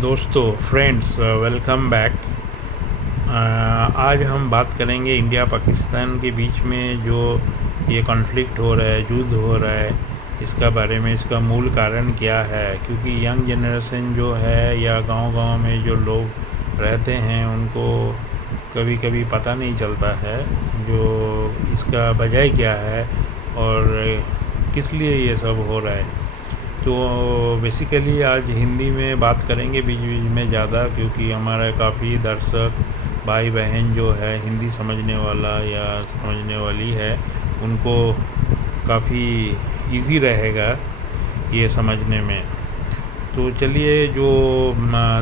दोस्तों friends, welcome back. आज हम बात करेंगे इंडिया पाकिस्तान के बीच में जो ये कॉन्फ्लिक्ट हो रहा है, युद्ध हो रहा है, इसका बारे में, इसका मूल कारण क्या है। क्योंकि यंग जनरेशन जो है या गांव-गांव में जो लोग रहते हैं उनको कभी कभी पता नहीं चलता है जो इसका वजह क्या है और किस लिए ये सब हो रहा है। तो बेसिकली आज हिंदी में बात करेंगे बीच बीच में ज़्यादा, क्योंकि हमारा काफ़ी दर्शक भाई बहन जो है हिंदी समझने वाला या समझने वाली है, उनको काफ़ी इजी रहेगा ये समझने में। तो चलिए जो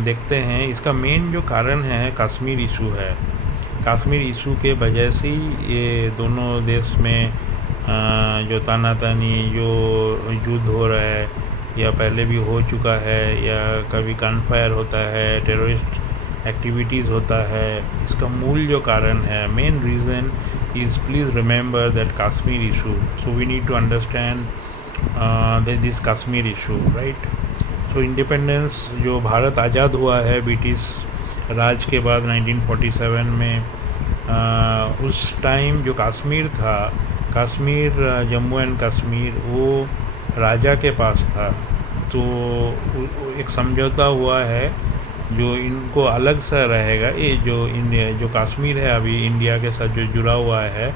देखते हैं, इसका मेन जो कारण है कश्मीर इशू है। कश्मीर इशू के वजह से ही ये दोनों देश में जो तानातानी, जो युद्ध हो रहा है या पहले भी हो चुका है, या कभी गन फायर होता है, टेररिस्ट एक्टिविटीज़ होता है, इसका मूल जो कारण है, main reason is, please remember that Kashmir issue. So we need to understand that this Kashmir issue, right. So independence, जो भारत आज़ाद हुआ है ब्रिटिश राज के बाद 1947 में, उस टाइम जो कश्मीर था, कश्मीर, जम्मू एंड कश्मीर, वो राजा के पास था। तो एक समझौता हुआ है जो इनको अलग सा रहेगा। ये जो इंडिया, जो कश्मीर है अभी इंडिया के साथ जो जुड़ा हुआ है,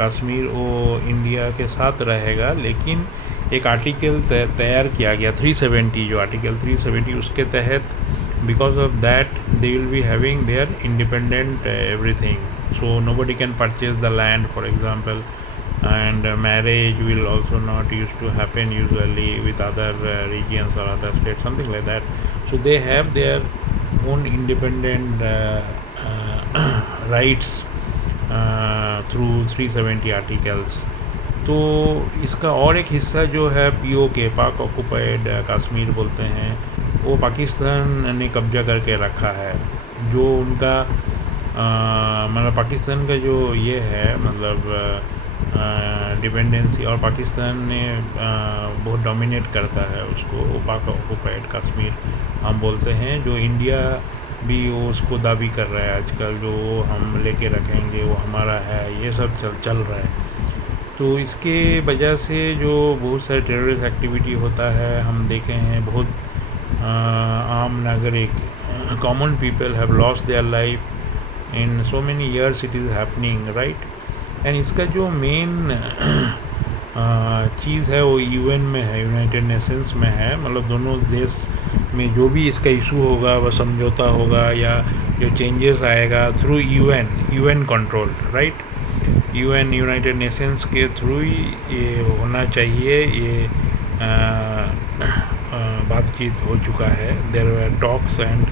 कश्मीर वो इंडिया के साथ रहेगा, लेकिन एक आर्टिकल तैयार किया गया 370, जो आर्टिकल 370, उसके तहत because of that they will be having their independent everything. So nobody can purchase the land, for example, and marriage will also not used to happen usually with other regions or other states, something like that. So they have their own independent rights through 370 articles. तो इसका और एक हिस्सा जो है POK, पाक occupied Kashmir बोलते हैं, वो पाकिस्तान ने कब्जा करके रखा है। जो उनका मतलब पाकिस्तान का जो ये है, मतलब डिपेंडेंसी, और पाकिस्तान ने बहुत डोमिनेट करता है उसको, वो पाक ऑक्युपाइड कश्मीर हम बोलते हैं। जो इंडिया भी वो उसको दावी कर रहा है आजकल, जो हम लेके रखेंगे, वो हमारा है, ये सब चल रहा है। तो इसके वजह से जो बहुत सारे टेररिस्ट एक्टिविटी होता है, हम देखे हैं बहुत आम नागरिक, common people have lost their life in so many years, it is happening, right. And इसका जो मेन चीज़ है वो UN में है, यूनाइटेड नेशंस में है। मतलब दोनों देश में जो भी इसका इशू होगा, वह समझौता होगा या जो चेंजेस आएगा through UN control, right. UN, united nations के थ्रू ही ये होना चाहिए। ये बातचीत हो चुका है, there were talks and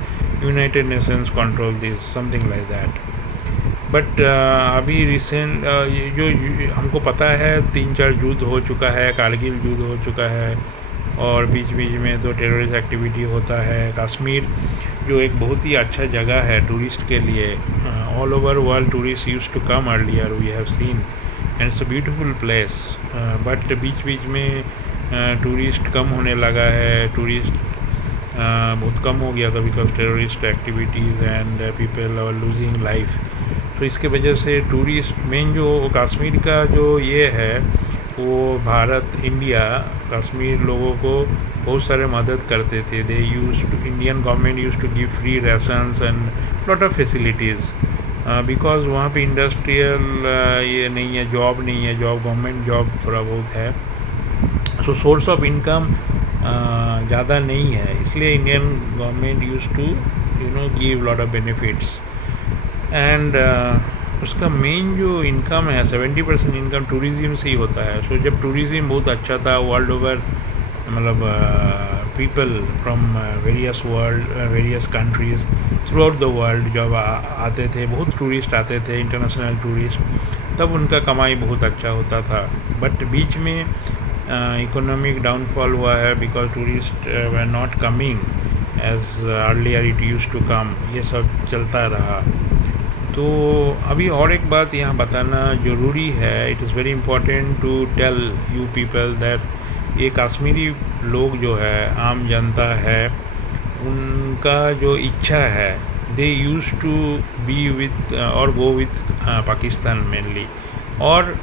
united nations control this, something like that. But अभी रिसेंट जो हमको पता है 3-4 युद्ध हो चुका है, कारगिल युद्ध हो चुका है, और बीच बीच में तो टेररिस्ट एक्टिविटी होता है। कश्मीर जो एक बहुत ही अच्छा जगह है टूरिस्ट के लिए, all over world tourist used to come earlier, we have seen, and it's a beautiful place. But बीच बीच में टूरिस्ट कम होने लगा है, टूरिस्ट बहुत कम हो गया था because terrorist activities and people are losing life. तो इसके वजह से टूरिस्ट, मेन जो कश्मीर का जो ये है, वो भारत, इंडिया कश्मीर लोगों को बहुत सारे मदद करते थे। They use to, Indian government use to give free rations and lot of facilities, because वहाँ पे इंडस्ट्रियल ये नहीं है, जॉब नहीं है, जॉब गवर्नमेंट जॉब थोड़ा बहुत है। सो सोर्स ऑफ इनकम ज़्यादा नहीं है, इसलिए Indian government use to give lot of benefits. And उसका मेन जो इनकम है, 70% इनकम टूरिज़म से ही होता है। सो जब टूरिज़म बहुत अच्छा था वर्ल्ड ओवर, मतलब people from various countries through out the world जब आते थे, बहुत टूरिस्ट आते थे, इंटरनेशनल टूरिस्ट, तब उनका कमाई बहुत अच्छा होता था। बट बीच में इकोनॉमिक डाउनफॉल हुआ है because tourist were not coming as earlier it use to come, ये सब चलता रहा। तो अभी और एक बात यहाँ बताना ज़रूरी है, it is very important to tell you people that ये कश्मीरी लोग जो है, आम जनता है, उनका जो इच्छा है, दे यूज टू बी विथ और गो विथ पाकिस्तान मेनली, और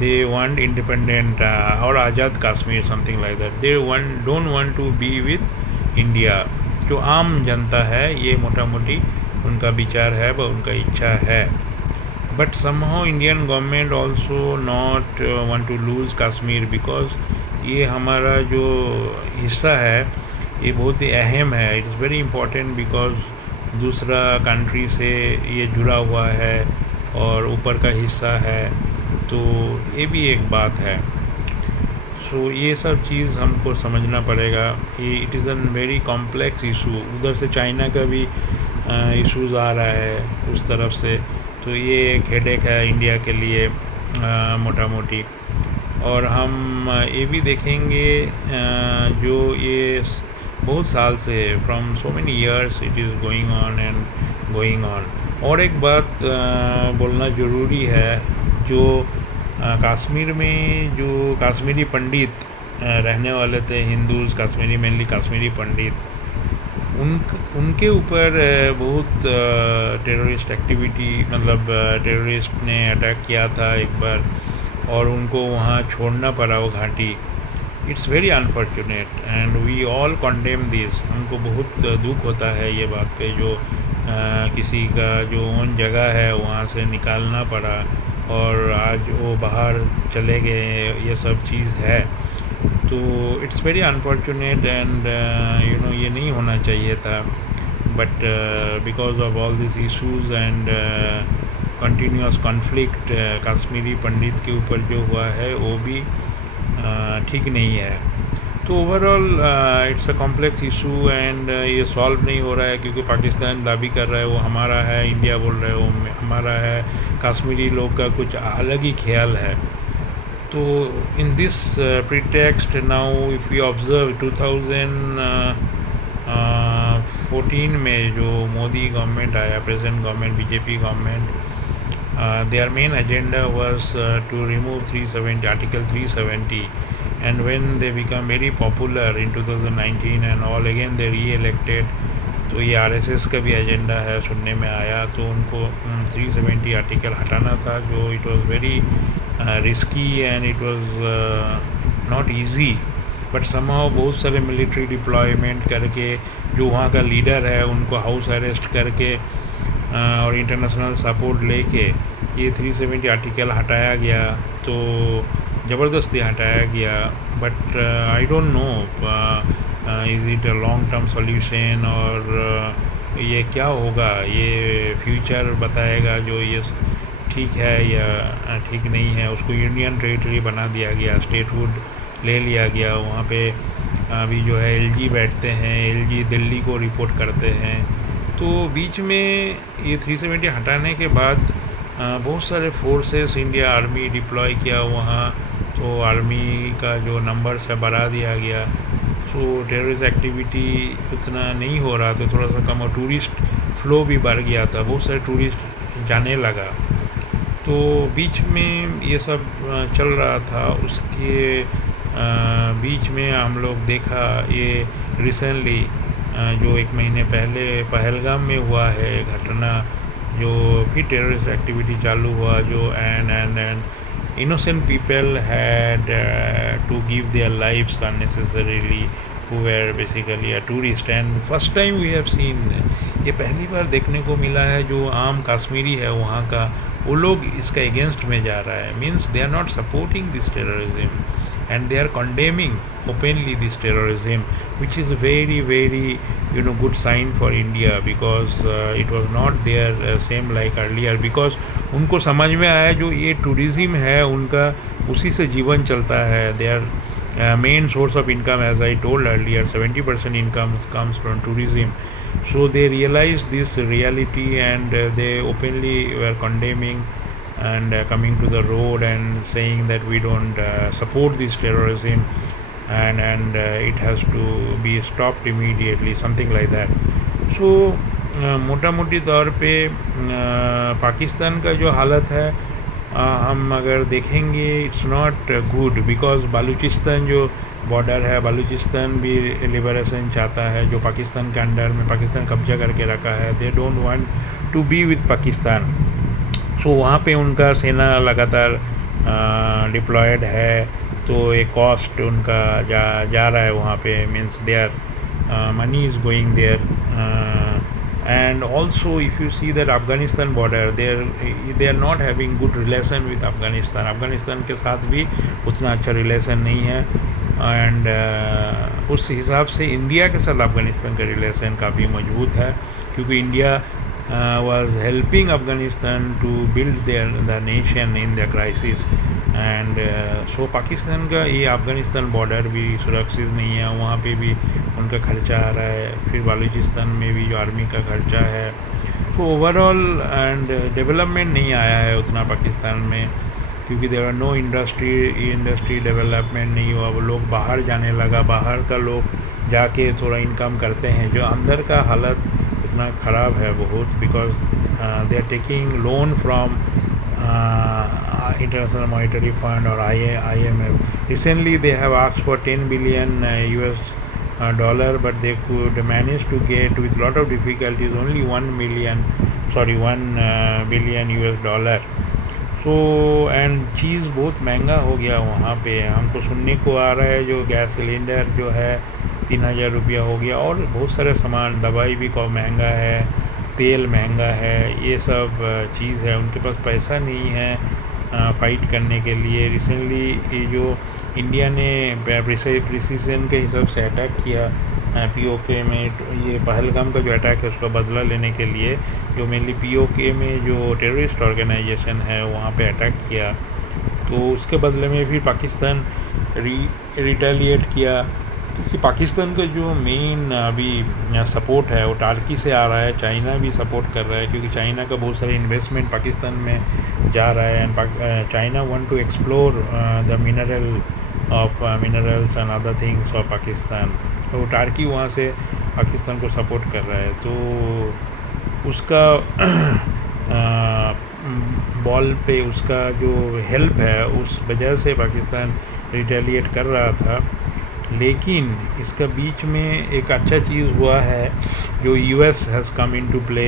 दे वांट इंडिपेंडेंट और Azad Kashmir something like that. They don't want to be with India. जो आम जनता है, ये मोटा मोटी उनका विचार है, वह उनका इच्छा है। But somehow Indian government also not want to lose Kashmir, because ये हमारा जो हिस्सा है ये बहुत ही अहम है। इट्स वेरी इंपॉर्टेंट बिकॉज दूसरा कंट्री से ये जुड़ा हुआ है और ऊपर का हिस्सा है, तो ये भी एक बात है। सो ये सब चीज़ हमको समझना पड़ेगा। ये it is an very complex issue. उधर से चाइना का भी इशूज़ आ रहा है उस तरफ से, तो ये एक हेडेक है इंडिया के लिए मोटा मोटी। और हम ये भी देखेंगे जो ये बहुत साल से, from so many years it is going on and going on. और एक बात बोलना ज़रूरी है, जो कश्मीर में जो कश्मीरी पंडित रहने वाले थे, हिंदूज़ कश्मीरी, मेनली कश्मीरी पंडित, उनके ऊपर बहुत टेररिस्ट एक्टिविटी, मतलब टेररिस्ट ने अटैक किया था एक बार, और उनको वहाँ छोड़ना पड़ा वो घाटी। It's very unfortunate and we all condemn this. हमको बहुत दुख होता है ये बात पे, जो किसी का जो ओन जगह है वहाँ से निकालना पड़ा और आज वो बाहर चले गए, ये सब चीज़ है। तो इट्स वेरी अनफॉर्चुनेट एंड ये नहीं होना चाहिए था। But because of all this issues and continuous conflict, Kashmiri Pandit के ऊपर जो हुआ है वो भी ठीक नहीं है। तो overall it's a complex issue and ये सॉल्व नहीं हो रहा है, क्योंकि पाकिस्तान दावी कर रहा है वो हमारा है, इंडिया बोल रहा है वो हमारा है, कश्मीरी लोग का कुछ अलग ही ख्याल है। तो in this pretext now, if we observe 2014 में जो मोदी गवर्नमेंट आया, present government, BJP government, their main agenda was to remove 370 article 370, and when they become very popular in 2019 and all, again they re-elected, तो ये RSS का भी agenda है सुनने में आया। तो उनको 370 आर्टिकल हटाना था, जो it was very risky and it was not easy. But somehow बहुत सारे मिलिट्री डिप्लॉयमेंट करके, जो वहाँ का लीडर है उनको हाउस अरेस्ट करके और इंटरनेशनल सपोर्ट लेके ये 370 आर्टिकल हटाया गया। तो ज़बरदस्ती हटाया गया। But I don't know is it a long term solution, और ये क्या होगा ये फ्यूचर बताएगा, जो ये ठीक है या ठीक नहीं है। उसको यूनियन टेरिटरी बना दिया गया, स्टेटहुड ले लिया गया। वहाँ पे अभी जो है एलजी बैठते हैं, एलजी दिल्ली को रिपोर्ट करते हैं। तो बीच में ये 370 हटाने के बाद बहुत सारे फोर्सेस इंडिया आर्मी डिप्लॉय किया वहाँ, तो आर्मी का जो नंबर्स है बढ़ा दिया गया। सो टेररिस्ट एक्टिविटी उतना नहीं हो रहा था, थोड़ा सा कम, और टूरिस्ट फ्लो भी बढ़ गया था, बहुत सारे टूरिस्ट जाने लगा। तो बीच में ये सब चल रहा था। उसके बीच में हम लोग देखा ये रिसेंटली जो एक महीने पहले पहलगाम में हुआ है घटना, जो फिर टेररिस्ट एक्टिविटी चालू हुआ, जो and innocent people had to give their lives unnecessarily, who were basically a tourist, and first time we have seen, ये पहली बार देखने को मिला है जो आम कश्मीरी है वहाँ का, वो लोग इसका अगेंस्ट में जा रहा है। Means they are not supporting this terrorism and they are condemning openly this terrorism, which is very very good sign for India, because it was not there same like earlier, because उनको समझ में आया जो ये tourism है उनका, उसी से जीवन चलता है। their main source of income, as I told earlier, 70% income comes from tourism. So they realized this reality, and they openly were condemning and coming to the road and saying that we don't support this terrorism, and it has to be stopped immediately, something like that. So मोटा मोटी तौर पे पाकिस्तान का जो हालत है हम अगर देखेंगे, it's not good, because Balochistan जो बॉर्डर है, बलूचिस्तान भी लिबरेशन चाहता है, जो पाकिस्तान के अंडर में पाकिस्तान कब्जा करके रखा है। They don't want to be with Pakistan. So वहाँ पे उनका सेना लगातार डिप्लॉयड है, तो एक कॉस्ट उनका जा रहा है वहाँ पे, means there money is going there. And also if you see that Afghanistan border, they are not having good relation with Afghanistan के साथ भी उतना अच्छा रिलेशन नहीं है। एंड उस हिसाब से इंडिया के साथ अफगानिस्तान का रिलेशन काफ़ी मजबूत है, क्योंकि India was helping Afghanistan to build the nation in the crisis. And so Pakistan का ये अफ़गानिस्तान बॉर्डर भी सुरक्षित नहीं है, वहाँ पे भी उनका खर्चा आ रहा है, फिर बलूचिस्तान में भी जो आर्मी का खर्चा है। तो ओवरऑल एंड डेवलपमेंट नहीं आया है उतना पाकिस्तान में, क्योंकि there are no industry development नहीं हुआ। वो लोग बाहर जाने लगा, बाहर का लोग जाके थोड़ा इनकम करते हैं, जो अंदर का हालत उतना ख़राब है बहुत, because they are taking loan from International Monetary Fund or IMF. Recently they have asked for 10 billion US dollar, but they could manage to get with lot of difficulties only 1 billion US dollar. So and cheese बहुत महंगा हो गया वहाँ पे। हमको सुनने को आ रहा है जो गैस सिलेंडर जो है 3000 रुपया हो गया, और बहुत सारे सामान, दवाई भी महंगा है, तेल महंगा है, ये सब चीज़ है। उनके पास पैसा नहीं है फाइट करने के लिए। रिसेंटली ये जो इंडिया ने प्रिसीजन के हिसाब से अटैक किया पीओके में, ये पहलगाम का जो अटैक है उसका बदला लेने के लिए, जो मेनली पीओके में जो टेररिस्ट ऑर्गेनाइजेशन है वहाँ पे अटैक किया, तो उसके बदले में भी पाकिस्तान रिटेलिएट किया। कि पाकिस्तान का जो मेन अभी सपोर्ट है वो टार्की से आ रहा है, चाइना भी सपोर्ट कर रहा है, क्योंकि चाइना का बहुत सारे इन्वेस्टमेंट पाकिस्तान में जा रहा है। And China want to explore the minerals and other things of Pakistan. तो टार्की वहाँ से पाकिस्तान को सपोर्ट कर रहा है, तो उसका बॉल पे उसका जो हेल्प है उस वजह से पाकिस्तान रिटेलिएट कर रहा था। लेकिन इसका बीच में एक अच्छा चीज़ हुआ है, जो US has come in to play.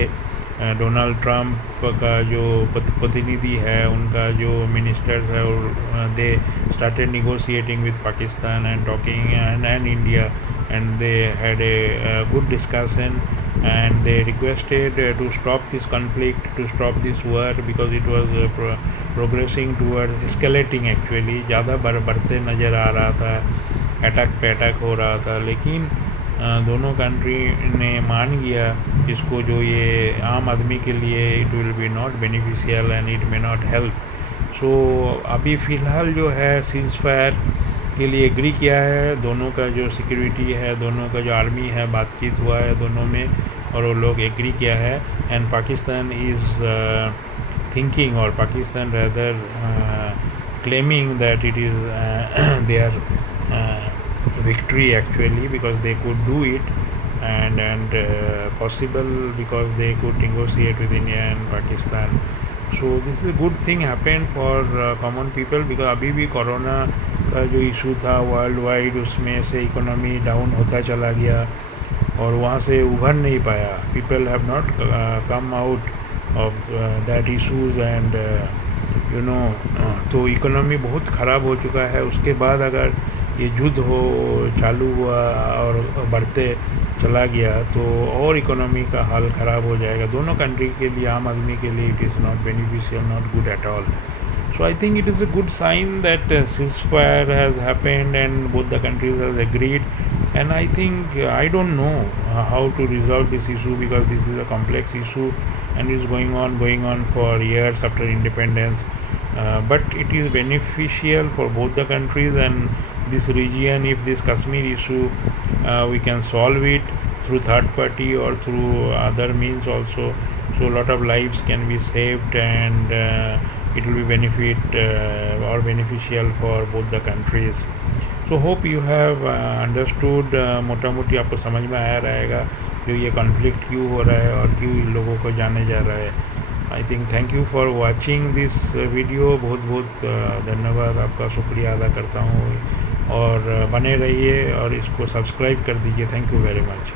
Donald Trump का जो प्रतिनिधि है, उनका जो मिनिस्टर्स है, और they started negotiating with Pakistan and talking and India, and they had a good discussion, and they requested to stop this conflict, to stop this war, because it was progressing toward escalating actually, ज़्यादा बढ़ते नज़र आ रहा था, attack पे attack हो रहा था। लेकिन दोनों कंट्री ने मान गया इसको, जो ये आम आदमी के लिए it will be not beneficial and it may not help. So अभी फ़िलहाल जो है सीज़ फायर के लिए एग्री किया है, दोनों का जो सिक्योरिटी है, दोनों का जो आर्मी है, बातचीत हुआ है दोनों में, और वो लोग एग्री किया है। एंड पाकिस्तान इज़ थिंकिंग, और Pakistan rather claiming that it is their victory actually, because they could do it, and possible because they could negotiate with India and Pakistan. So this is a good thing happened for common people, because अभी भी corona का जो issue था world wide, उसमें से economy down होता चला गया और वहाँ से उभर नहीं पाया। People have not come out of that issues, and you know, तो इकोनॉमी बहुत ख़राब हो चुका है। उसके बाद अगर ये युद्ध चालू हुआ और बढ़ते चला गया, तो और इकोनॉमी का हाल ख़राब हो जाएगा दोनों कंट्री के लिए। आम आदमी के लिए it is not beneficial, not good at all. So I think it is a good sign that ceasefire has happened and both the countries has agreed. And I think I don't know how to resolve this issue, because this is a complex issue and is going on for years after independence. But it is beneficial for both the countries and this region. If this Kashmir issue we can solve it through third party or through other means also, so a lot of lives can be saved, and it will be beneficial for both the countries. So hope you have understood, मोटा मोटी आपको समझ में आया रहेगा जो ये conflict क्यों हो रहा है और क्यों इन लोगों को जाने जा रहा है। I think thank you for watching this video. बहुत बहुत धन्यवाद, आपका शुक्रिया अदा करता हूँ और बने रहिए और इसको सब्सक्राइब कर दीजिए। Thank you very much.